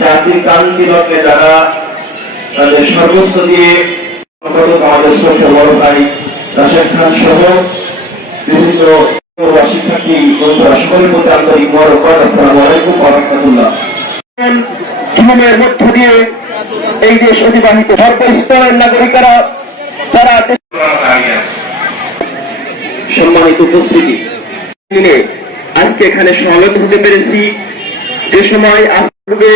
জাতির ক্রান্তি লগ্নে যারা তাদের সর্বোচ্চ দিয়ে আমাদের ছোট বড় ভাই রাশেদ খান সহ বিভিন্ন শিক্ষার্থী বন্ধুরা সকলের প্রতি আন্তরিক মরকবাদ আসসালামু আলাইকুম ওয়া জীবনের মধ্য দিয়ে এই দেশ অতিবাহিত সর্বস্তরের নাগরিকেরা দেশ সম্মানিত উপস্থিতি। আজকে এখানে সমবেত হতে পেরেছি। যে সময় আজ পূর্বে